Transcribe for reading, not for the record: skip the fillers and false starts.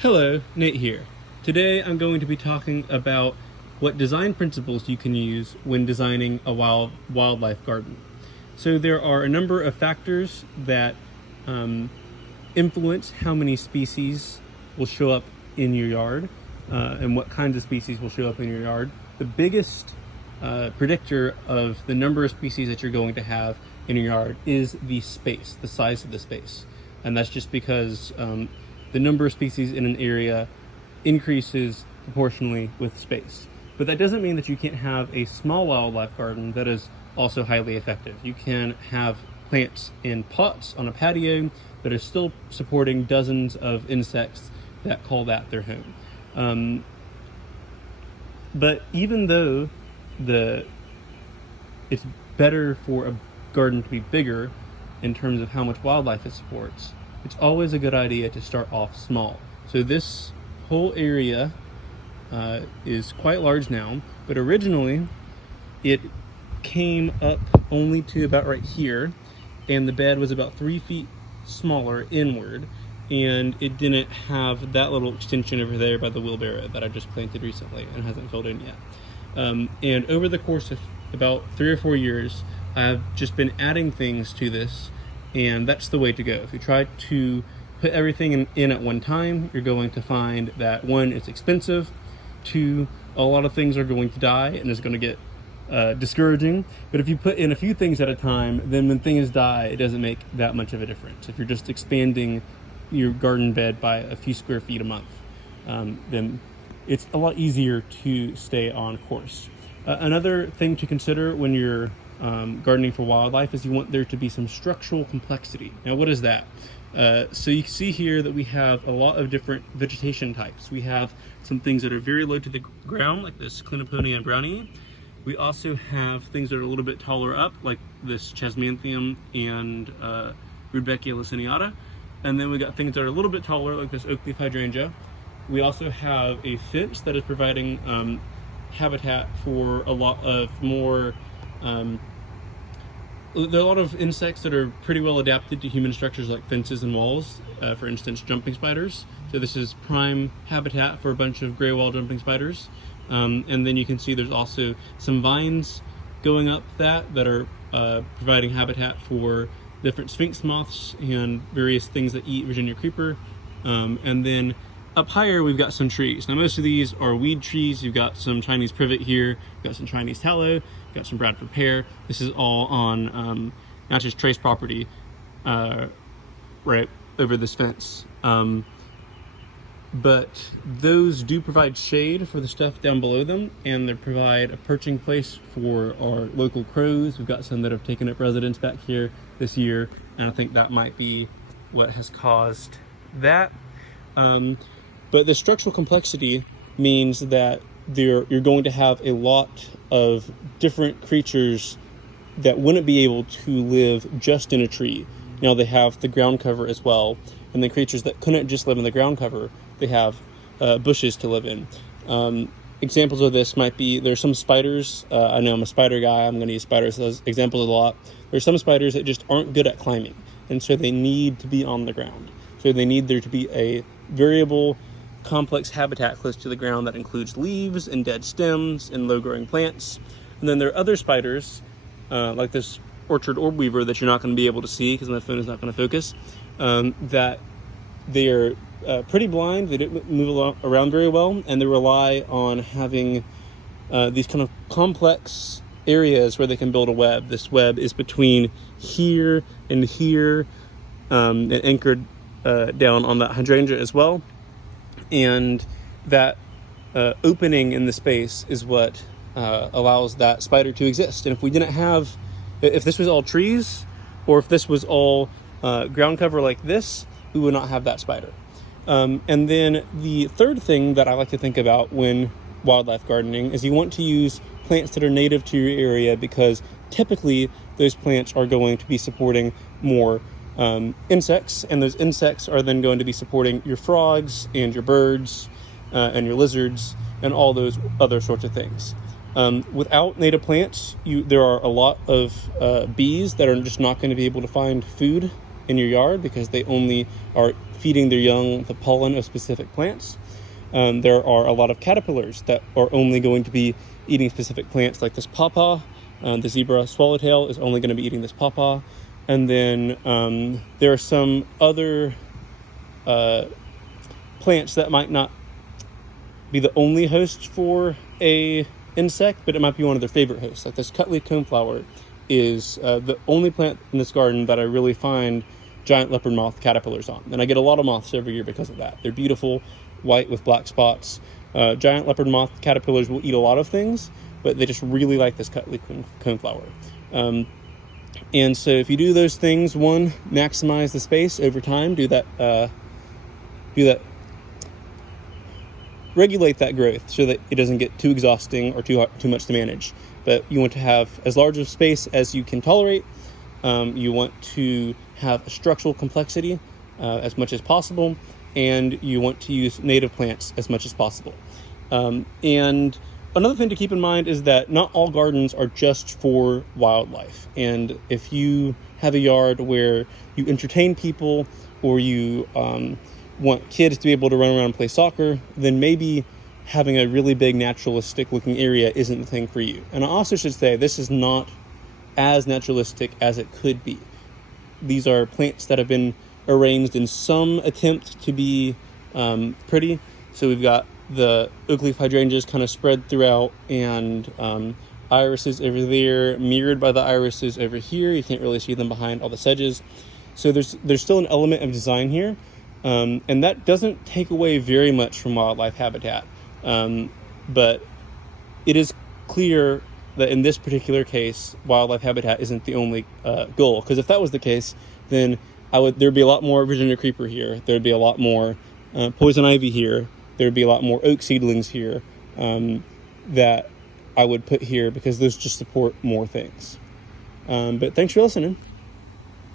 Hello, Nate here. Today I'm going to be talking about what design principles you can use when designing a wildlife garden. So there are a number of factors that influence how many species will show up in your yard and what kinds of species will show up in your yard. The biggest predictor of the number of species that you're going to have in your yard is the space, the size of the space. And that's just because the number of species in an area increases proportionally with space. But that doesn't mean that you can't have a small wildlife garden that is also highly effective. You can have plants in pots on a patio that are still supporting dozens of insects that call that their home. But even though it's better for a garden to be bigger in terms of how much wildlife it supports, it's always a good idea to start off small. So this whole area is quite large now, but originally it came up only to about right here, and the bed was about 3 feet smaller inward, and it didn't have that little extension over there by the wheelbarrow that I just planted recently and hasn't filled in yet. And over the course of about 3 or 4 years, I've just been adding things to this, and that's the way to go. If you try to put everything in at one time, you're going to find that 1, it's expensive, 2, a lot of things are going to die and it's going to get discouraging. But if you put in a few things at a time, then when things die, it doesn't make that much of a difference. If you're just expanding your garden bed by a few square feet a month, then it's a lot easier to stay on course. Another thing to consider when you're gardening for wildlife is you want there to be some structural complexity. Now, what is that? So you can see here that we have a lot of different vegetation types. We have some things that are very low to the ground, like this Clinoponia brownie. We also have things that are a little bit taller up, like this Chasmanthium and Rudbeckia laciniata. And then we got things that are a little bit taller, like this oak leaf hydrangea. We also have a finch that is providing habitat for a lot of more there are a lot of insects that are pretty well adapted to human structures like fences and walls, for instance jumping spiders. So this is prime habitat for a bunch of gray wall jumping spiders. And then you can see there's also some vines going up that are providing habitat for different sphinx moths and various things that eat Virginia creeper. And then up higher we've got some trees. Now most of these are weed trees. You've got some Chinese privet here, you've got some Chinese tallow, you've got some Bradford pear. This is all on Natchez Trace property right over this fence. But those do provide shade for the stuff down below them, and they provide a perching place for our local crows. We've got some that have taken up residence back here this year, and I think that might be what has caused that. But the structural complexity means that you're going to have a lot of different creatures that wouldn't be able to live just in a tree. Now they have the ground cover as well, and the creatures that couldn't just live in the ground cover, they have bushes to live in. Examples of this might be, there's some spiders, I know I'm a spider guy, I'm going to use spiders as examples a lot. There's some spiders that just aren't good at climbing, and so they need to be on the ground. So they need there to be a variable, complex habitat close to the ground that includes leaves and dead stems and low-growing plants. And then there are other spiders, like this orchard orb weaver that you're not going to be able to see because my phone is not going to focus, that they are pretty blind, they don't move around very well, and they rely on having these kind of complex areas where they can build a web. This web is between here and here, and anchored down on that hydrangea as well. And that opening in the space is what allows that spider to exist. And if this was all trees, or if this was all ground cover like this, we would not have that spider. And then the third thing that I like to think about when wildlife gardening is you want to use plants that are native to your area, because typically those plants are going to be supporting more insects, and those insects are then going to be supporting your frogs and your birds and your lizards and all those other sorts of things. Without native plants, there are a lot of bees that are just not going to be able to find food in your yard because they only are feeding their young the pollen of specific plants. There are a lot of caterpillars that are only going to be eating specific plants, like this pawpaw. The zebra swallowtail is only going to be eating this pawpaw. And then there are some other plants that might not be the only host for a insect, but it might be one of their favorite hosts. Like this cutleaf coneflower is the only plant in this garden that I really find giant leopard moth caterpillars on. And I get a lot of moths every year because of that. They're beautiful, white with black spots. Giant leopard moth caterpillars will eat a lot of things, but they just really like this cutleaf coneflower. And so if you do those things, one, maximize the space over time, regulate that growth so that it doesn't get too exhausting or too much to manage. But you want to have as large of space as you can tolerate. You want to have a structural complexity as much as possible, and you want to use native plants as much as possible. And another thing to keep in mind is that not all gardens are just for wildlife. And if you have a yard where you entertain people, or you want kids to be able to run around and play soccer, then maybe having a really big naturalistic looking area isn't the thing for you. And I also should say, this is not as naturalistic as it could be. These are plants that have been arranged in some attempt to be pretty. So we've got the oak leaf hydrangeas kind of spread throughout, and irises over there, mirrored by the irises over here. You can't really see them behind all the sedges. So there's still an element of design here. And that doesn't take away very much from wildlife habitat. But it is clear that in this particular case, wildlife habitat isn't the only goal. Because if that was the case, then there'd be a lot more Virginia creeper here. There'd be a lot more poison ivy here. There'd be a lot more oak seedlings here that I would put here, because those just support more things. But thanks for listening.